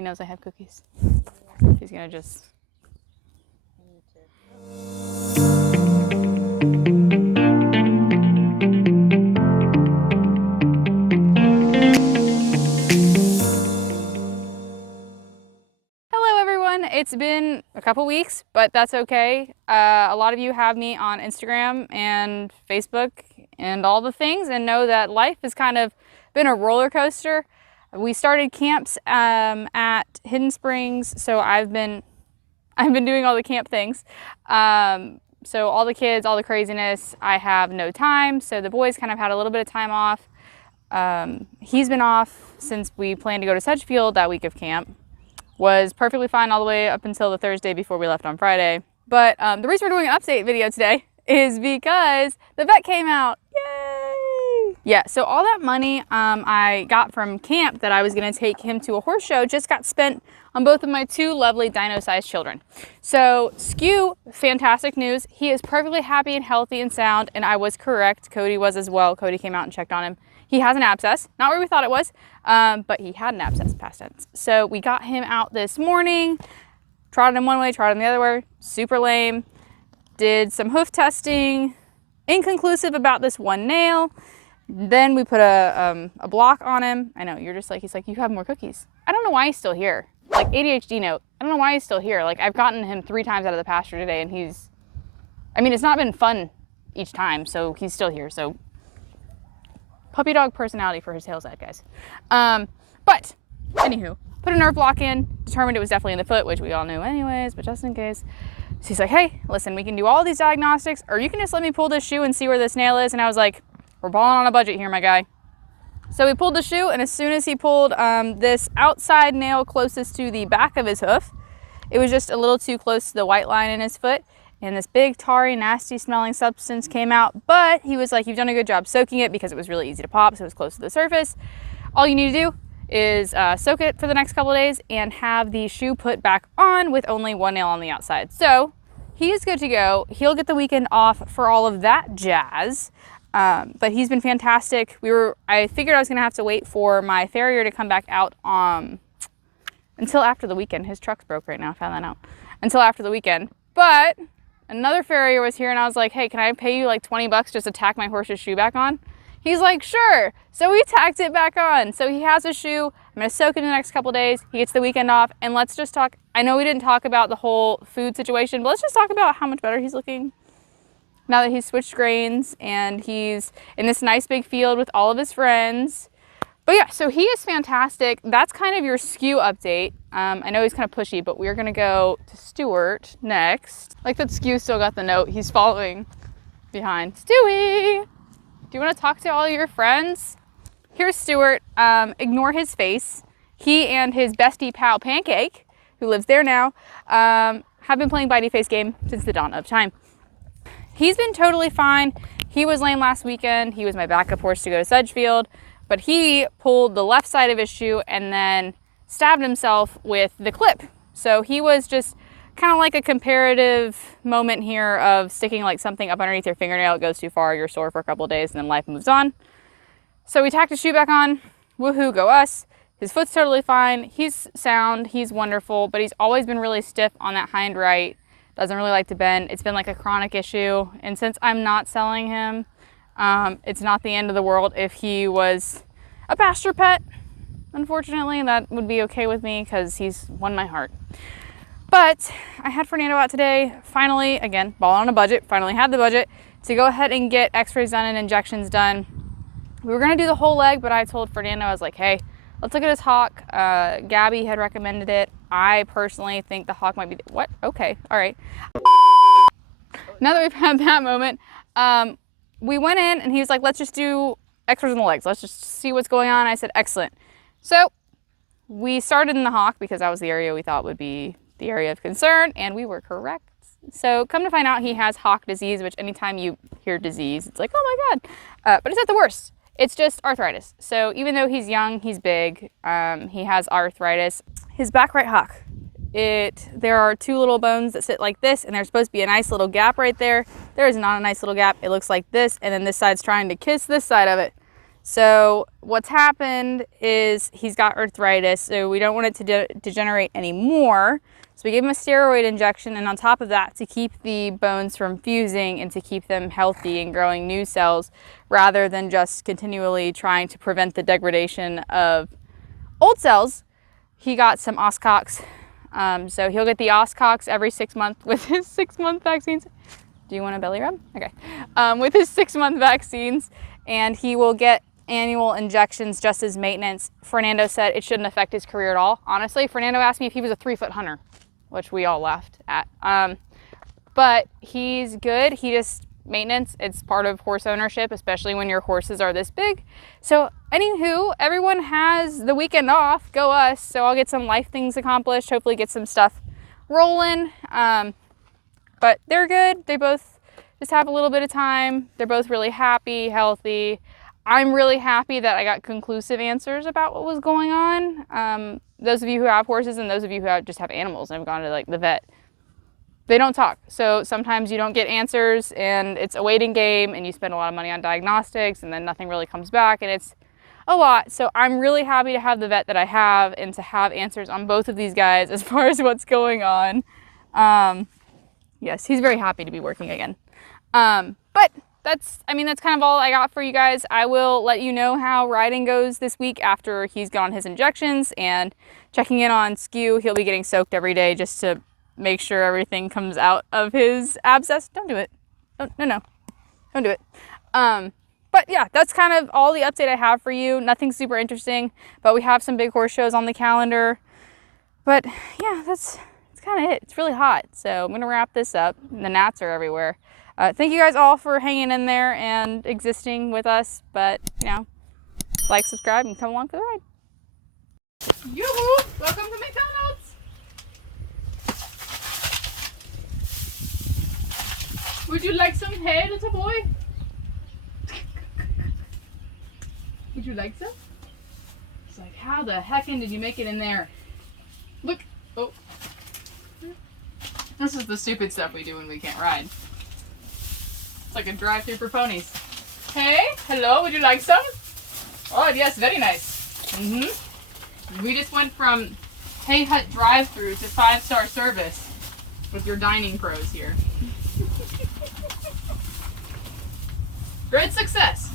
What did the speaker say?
He knows I have cookies. He's gonna just... Hello everyone, it's been a couple weeks, but that's okay. A lot of you have me on Instagram and Facebook and all the things and know that life has kind of been a roller coaster. We started camps at Hidden Springs, so I've been doing all the camp things. So all the kids, all the craziness, I have no time. So the boys kind of had a little bit of time off. He's been off since we planned to go to Sedgefield that week of camp. Was perfectly fine all the way up until the Thursday before we left on Friday. But the reason we're doing an update video today is because the vet came out. Yay! Yeah, so all that money I got from camp that I was gonna take him to a horse show just got spent on both of my two lovely dino-sized children. So Skew, fantastic news. He is perfectly happy and healthy and sound, and I was correct. Cody was as well. Cody came out and checked on him. He has an abscess, not where we thought it was, but he had an abscess, past tense. So we got him out this morning, trotted him one way, trotted him the other way, super lame. Did some hoof testing, inconclusive about this one nail. Then we put a block on him. I know, you're just like, he's like, you have more cookies. I don't know why he's still here. Like ADHD note, I don't know why he's still here. Like I've gotten him 3 times out of the pasture today and I mean, it's not been fun each time, so he's still here. So puppy dog personality for his tail side, guys. But anywho, put a nerve block in, determined it was definitely in the foot, which we all knew anyways, but just in case. So he's like, hey, listen, we can do all these diagnostics, or you can just let me pull this shoe and see where this nail is. And I was like, we're balling on a budget here, my guy. So we pulled the shoe, and as soon as he pulled this outside nail closest to the back of his hoof, it was just a little too close to the white line in his foot. And this big, tarry, nasty smelling substance came out, but he was like, you've done a good job soaking it because it was really easy to pop, so it was close to the surface. All you need to do is soak it for the next couple of days and have the shoe put back on with only one nail on the outside. So he is good to go. He'll get the weekend off for all of that jazz. But he's been fantastic. I figured I was gonna have to wait for my farrier to come back out until after the weekend. His truck's broke right now, I found that out. Until after the weekend. But another farrier was here and I was like, hey, can I pay you like 20 bucks just to tack my horse's shoe back on? He's like, sure. So we tacked it back on. So he has a shoe. I'm gonna soak it in the next couple days. He gets the weekend off, and let's just talk. I know we didn't talk about the whole food situation, but let's just talk about how much better he's looking now that he's switched grains and he's in this nice big field with all of his friends. But yeah, so he is fantastic. That's kind of your Skew update. I know he's kind of pushy, but we're gonna go to Stuart next. Like that Skew still got the note. He's following behind. Stewie, do you wanna talk to all your friends? Here's Stuart. Ignore his face. He and his bestie pal Pancake, who lives there now, have been playing Bitey Face game since the dawn of time. He's been totally fine. He was lame last weekend. He was my backup horse to go to Sedgefield, but he pulled the left side of his shoe and then stabbed himself with the clip. So he was just kind of like a comparative moment here of sticking like something up underneath your fingernail. It goes too far, you're sore for a couple of days, and then life moves on. So we tacked his shoe back on. Woohoo, go us. His foot's totally fine. He's sound, he's wonderful, but he's always been really stiff on that hind right. Doesn't really like to bend. It's been like a chronic issue. And since I'm not selling him, it's not the end of the world if he was a pasture pet. Unfortunately, that would be okay with me because he's won my heart. But I had Fernando out today, finally, again, ball on a budget, finally had the budget to go ahead and get x-rays done and injections done. We were gonna do the whole leg, but I told Fernando, I was like, hey, let's look at his hock. Gabby had recommended it. I personally think the hock might be, what? Okay, all right. Now that we've had that moment, we went in and he was like, let's just do x-rays on the legs. Let's just see what's going on. I said, excellent. So we started in the hock because that was the area we thought would be the area of concern, and we were correct. So come to find out, he has hock disease, which anytime you hear disease, it's like, oh my God. But it's not the worst. It's just arthritis. So even though he's young, he's big, he has arthritis. His back right hock, there are 2 little bones that sit like this, and there's supposed to be a nice little gap right there. There is not a nice little gap. It looks like this, and then this side's trying to kiss this side of it. So what's happened is he's got arthritis, so we don't want it to degenerate anymore. So we gave him a steroid injection, and on top of that, to keep the bones from fusing and to keep them healthy and growing new cells, rather than just continually trying to prevent the degradation of old cells, he got some Oscox. So he'll get the Oscox every 6 months with his 6-month vaccines. Do you want a belly rub? Okay. With his 6-month vaccines, and he will get annual injections just as maintenance. Fernando said it shouldn't affect his career at all. Honestly, Fernando asked me if he was a 3-foot hunter, which we all laughed at. But he's good. He just, maintenance, it's part of horse ownership, especially when your horses are this big. So anywho, everyone has the weekend off. Go us. So I'll get some life things accomplished, hopefully get some stuff rolling. But they're good. They both just have a little bit of time. They're both really happy, healthy. I'm really happy that I got conclusive answers about what was going on. Those of you who have horses and those of you who just have animals and have gone to like the vet, they don't talk. So sometimes you don't get answers and it's a waiting game and you spend a lot of money on diagnostics and then nothing really comes back and it's a lot. So I'm really happy to have the vet that I have and to have answers on both of these guys as far as what's going on. Yes, he's very happy to be working again. But that's kind of all I got for you guys. I will let you know how riding goes this week after he's gotten his injections and checking in on Skew. He'll be getting soaked every day just to make sure everything comes out of his abscess. Don't do it. No. Don't do it. But yeah, that's kind of all the update I have for you. Nothing super interesting, but we have some big horse shows on the calendar. But yeah, that's kind of it. It's really hot, so I'm gonna wrap this up. The gnats are everywhere. Thank you guys all for hanging in there and existing with us, but like, subscribe, and come along for the ride. Yoo-hoo! Welcome to McDonald's! Would you like some hay, little boy? Would you like some? It's like, how the heckin' did you make it in there? Look! Oh. This is the stupid stuff we do when we can't ride. It's like a drive-thru for ponies. Hey, hello, would you like some? Oh, yes, very nice. We just went from Hay Hut drive-thru to 5-star service with your dining pros here. Great success.